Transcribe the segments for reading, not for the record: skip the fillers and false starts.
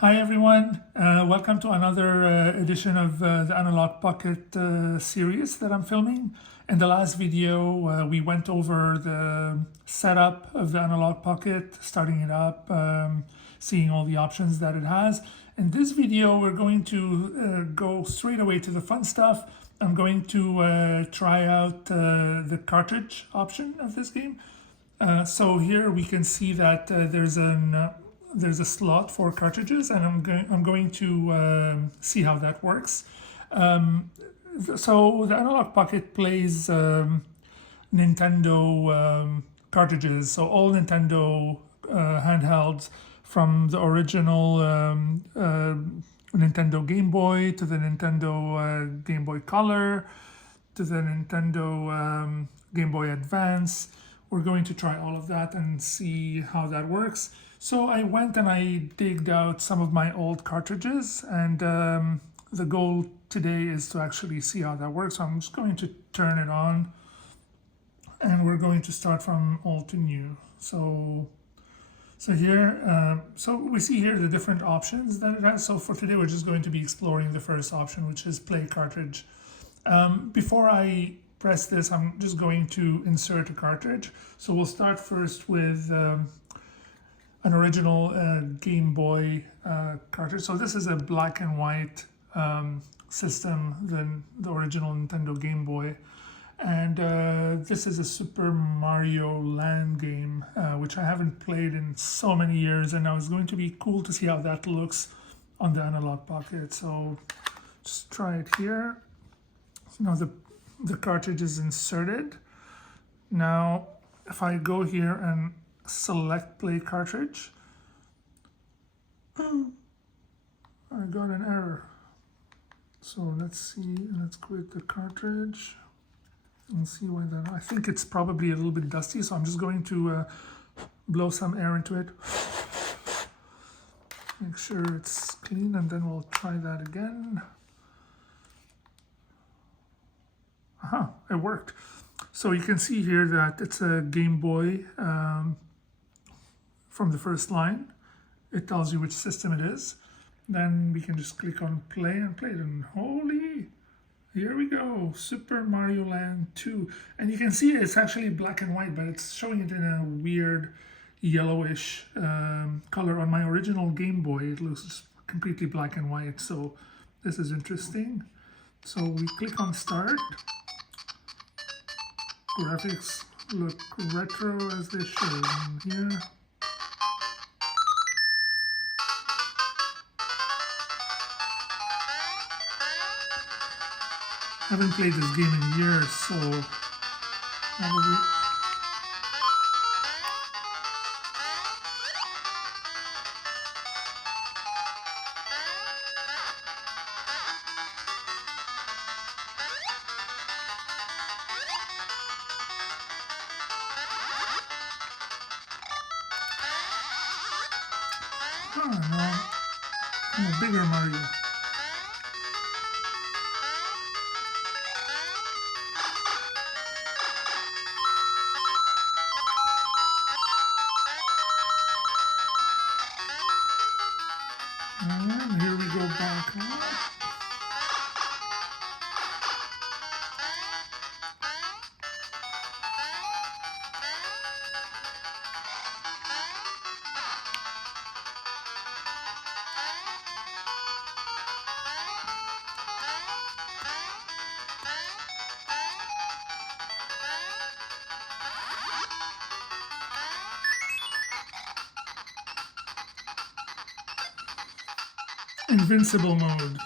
Hi everyone, welcome to another edition of the Analog Pocket series that I'm filming. In the last video, we went over the setup of the Analog Pocket, starting it up, seeing all the options that it has. In this video, we're going to go straight away to the fun stuff. I'm going to try out the cartridge option of this game. So here we can see that there's a slot for cartridges, and I'm going to see how that works. So the Analog Pocket plays Nintendo cartridges, so all Nintendo handhelds from the original Nintendo Game Boy to the Nintendo Game Boy Color to the Nintendo Game Boy Advance. We're going to try all of that and see how that works. So I went and I digged out some of my old cartridges, and the goal today is to actually see how that works. So I'm just going to turn it on, and we're going to start from old to new. So here, so we see here the different options that it has. So for today, we're just going to be exploring the first option, which is play cartridge. Before I press this, I'm just going to insert a cartridge. So we'll start first with an original Game Boy cartridge. So this is a black and white system than the original Nintendo Game Boy. And this is a Super Mario Land game, which I haven't played in so many years, and now it's going to be cool to see how that looks on the Analog Pocket. So just try it here. So now the cartridge is inserted. Now, if I go here and select play cartridge, I got an error. So let's see, let's quit the cartridge and see why that. I think it's probably a little bit dusty, so I'm just going to blow some air into it. Make sure it's clean, and then we'll try that again. Aha, it worked. So you can see here that it's a Game Boy from the first line. It tells you which system it is. Then we can just click on play and play it, and holy, here we go, Super Mario Land 2. And you can see it's actually black and white, but it's showing it in a weird yellowish color. On my original Game Boy, it looks completely black and white, so this is interesting. So we click on start. Graphics look retro as they should here. I haven't played this game in years, so probably. Oh, no, I'm a bigger Mario. And here we go back. Invincible mode.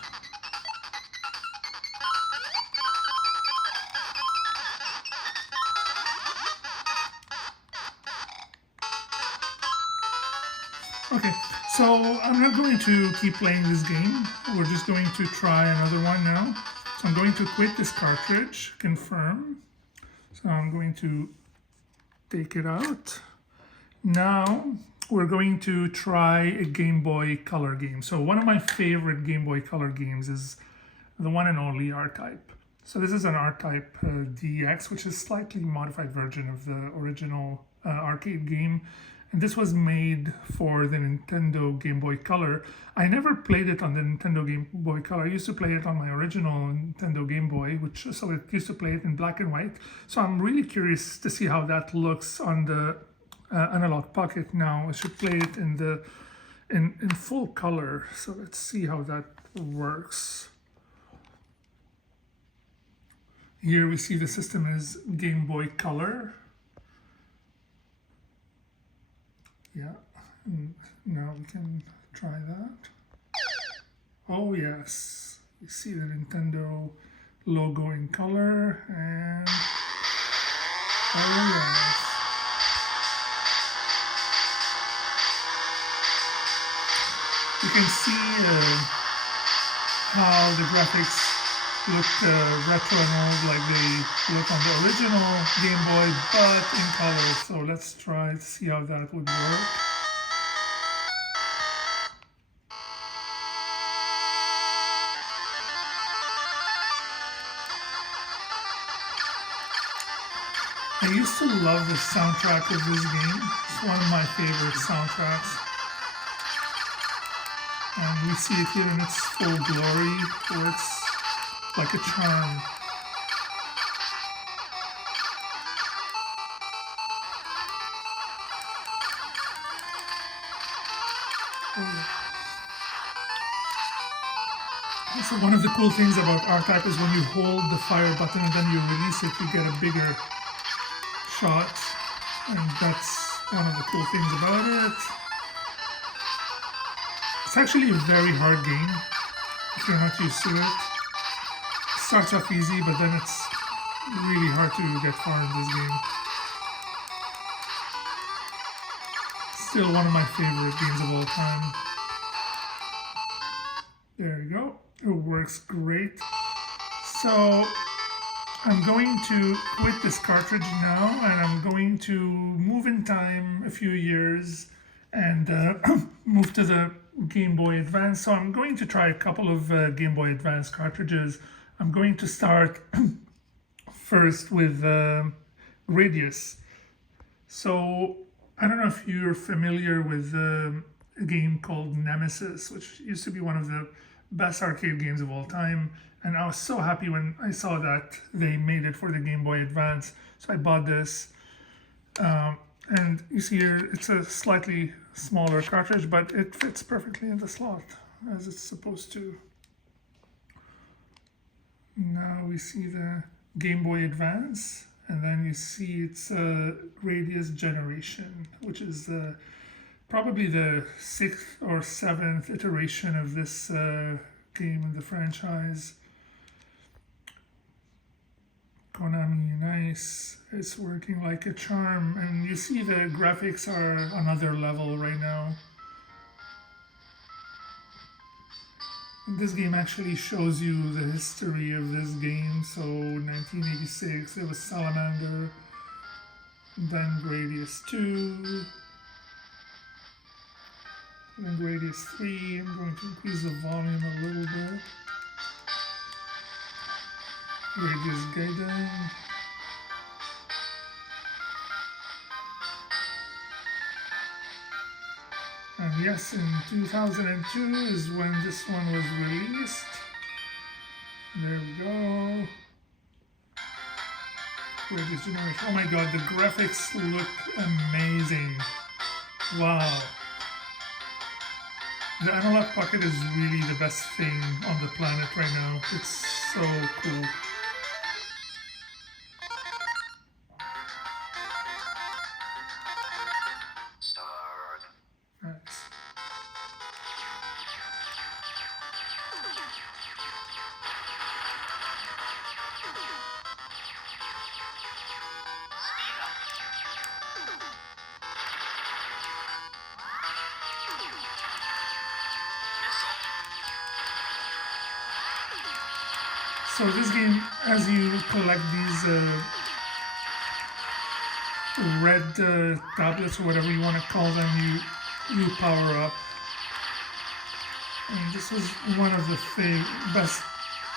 Okay, so I'm not going to keep playing this game. We're just going to try another one now. So I'm going to quit this cartridge, confirm. So I'm going to take it out. Now we're going to try a Game Boy Color game. So one of my favorite Game Boy Color games is the one and only R-Type. So this is an R-Type DX, which is a slightly modified version of the original arcade game. and this was made for the Nintendo Game Boy Color. I never played it on the Nintendo Game Boy Color. I used to play it on my original Nintendo Game Boy, so it used to play it in black and white. So I'm really curious to see how that looks on the Analog Pocket now. I should play it in full color. So let's see how that works. Here we see the system is Game Boy Color. Yeah, and now we can try that. Oh yes, you see the Nintendo logo in color, and oh yes. You can see how the graphics look retro and old, like they look on the original Game Boy, but in color. So let's try to see how that would work. I used to love the soundtrack of this game. It's one of my favorite soundtracks. And we see it here in its full glory, where it's like a charm. So one of the cool things about R-Type is when you hold the fire button and then you release it, you get a bigger shot. And that's one of the cool things about it. It's actually a very hard game if you're not used to it. Starts off easy, but then it's really hard to get far in this game. Still one of my favorite games of all time. There you go. It works great. So I'm going to quit this cartridge now, and I'm going to move in time a few years and move to the Game Boy Advance. So I'm going to try a couple of Game Boy Advance cartridges. I'm going to start first with Gradius. So I don't know if you're familiar with a game called Nemesis, which used to be one of the best arcade games of all time. And I was so happy when I saw that they made it for the Game Boy Advance. So I bought this. And you see here, it's a slightly smaller cartridge, but it fits perfectly in the slot as it's supposed to. Now we see the Game Boy Advance, and then you see it's Gradius Generation, which is probably the 6th or 7th iteration of this game in the franchise. Konami, nice. It's working like a charm, and you see the graphics are another level right now. This game actually shows you the history of this game. So 1986, it was Salamander, then Gradius 2, then Gradius 3. I'm going to increase the volume a little bit. Gradius Gaiden. And yes, in 2002 is when this one was released. There we go. Gradius Generation. Oh my god, the graphics look amazing. Wow. The Analog Pocket is really the best thing on the planet right now. It's so cool. So this game, as you collect these red tablets or whatever you want to call them, you power up. And this was one of the best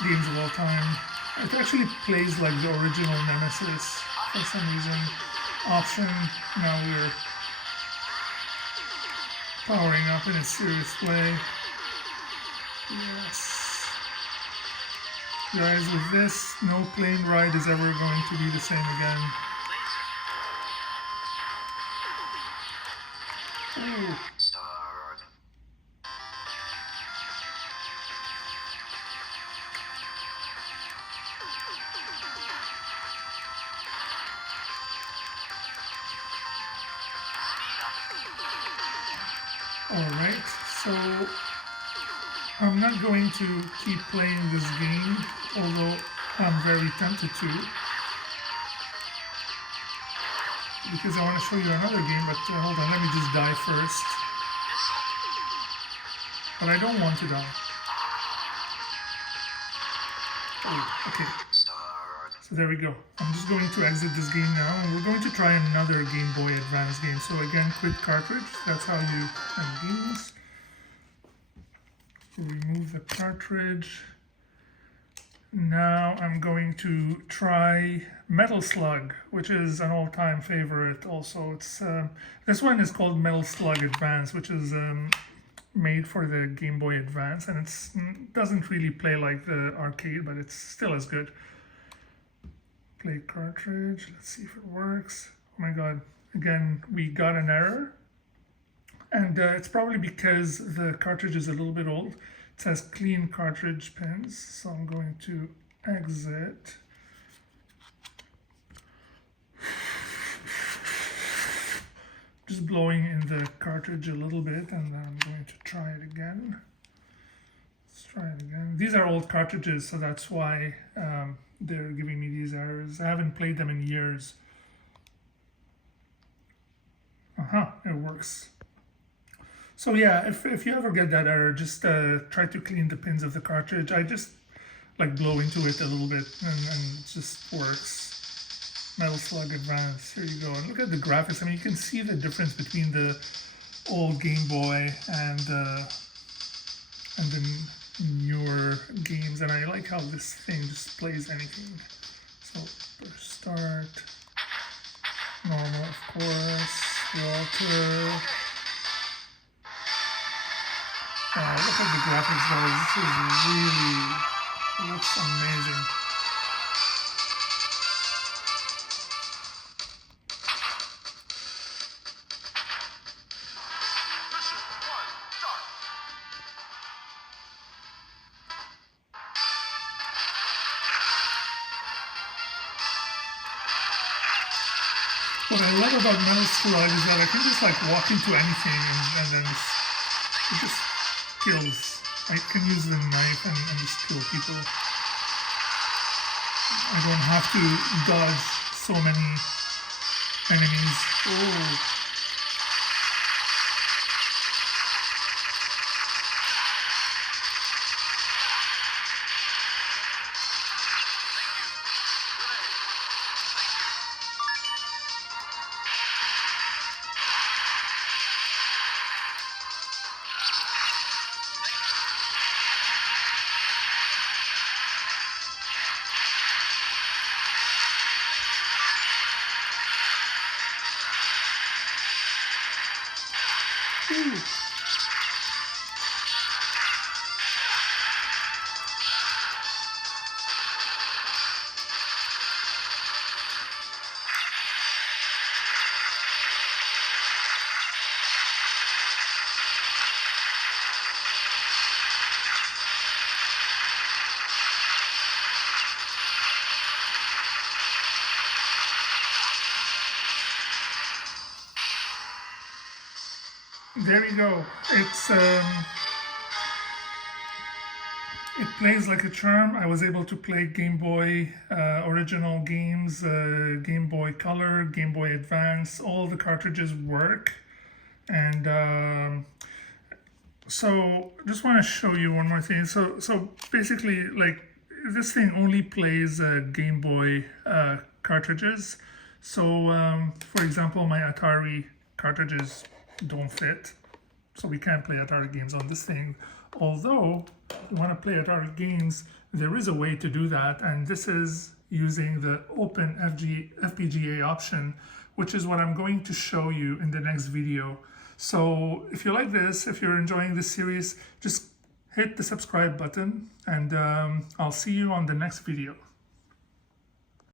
games of all time. It actually plays like the original Nemesis for some reason. Option, now we're powering up in a serious way. Yes. Guys, with this, no plane ride is ever going to be the same again. Ooh. Alright, so I'm not going to keep playing this game, although I'm very tempted to, because I want to show you another game, but hold on, let me just die first. But I don't want to die. Oh, okay. So there we go. I'm just going to exit this game now, and we're going to try another Game Boy Advance game. So again, quit cartridge, that's how you end games. Remove the cartridge. Now I'm going to try Metal Slug, which is an all-time favorite also. It's this one is called Metal Slug Advance, which is made for the Game Boy Advance, and it doesn't really play like the arcade, but it's still as good. Play cartridge, let's see if it works. Oh my god, again, we got an error. And it's probably because the cartridge is a little bit old. It says clean cartridge pins, so I'm going to exit. Just blowing in the cartridge a little bit, and then I'm going to try it again. Let's try it again. These are old cartridges, so that's why they're giving me these errors. I haven't played them in years. It works. So yeah, if you ever get that error, just try to clean the pins of the cartridge. I just like blow into it a little bit, and it just works. Metal Slug Advance, here you go. And look at the graphics. I mean, you can see the difference between the old Game Boy and the newer games, and I like how this thing just plays anything. So push start, normal of course, Walter. Look at the graphics guys, this is really, looks amazing. What I love about Metal Slug is that I can just like walk into anything and then it just kills. I can use the knife and just kill people. I don't have to dodge so many enemies. Oh. There you go. It's it plays like a charm. I was able to play Game Boy original games, Gameboy Color, Game Boy Advance. All the cartridges work, and so just want to show you one more thing. So basically, like this thing only plays Game Boy cartridges. So for example, my Atari cartridges don't fit, so we can't play Atari games on this thing. Although if you want to play Atari games, there is a way to do that, and this is using the Open FPGA option, which is what I'm going to show you in the next video. So if you like this, if you're enjoying this series, just hit the subscribe button, and I'll see you on the next video.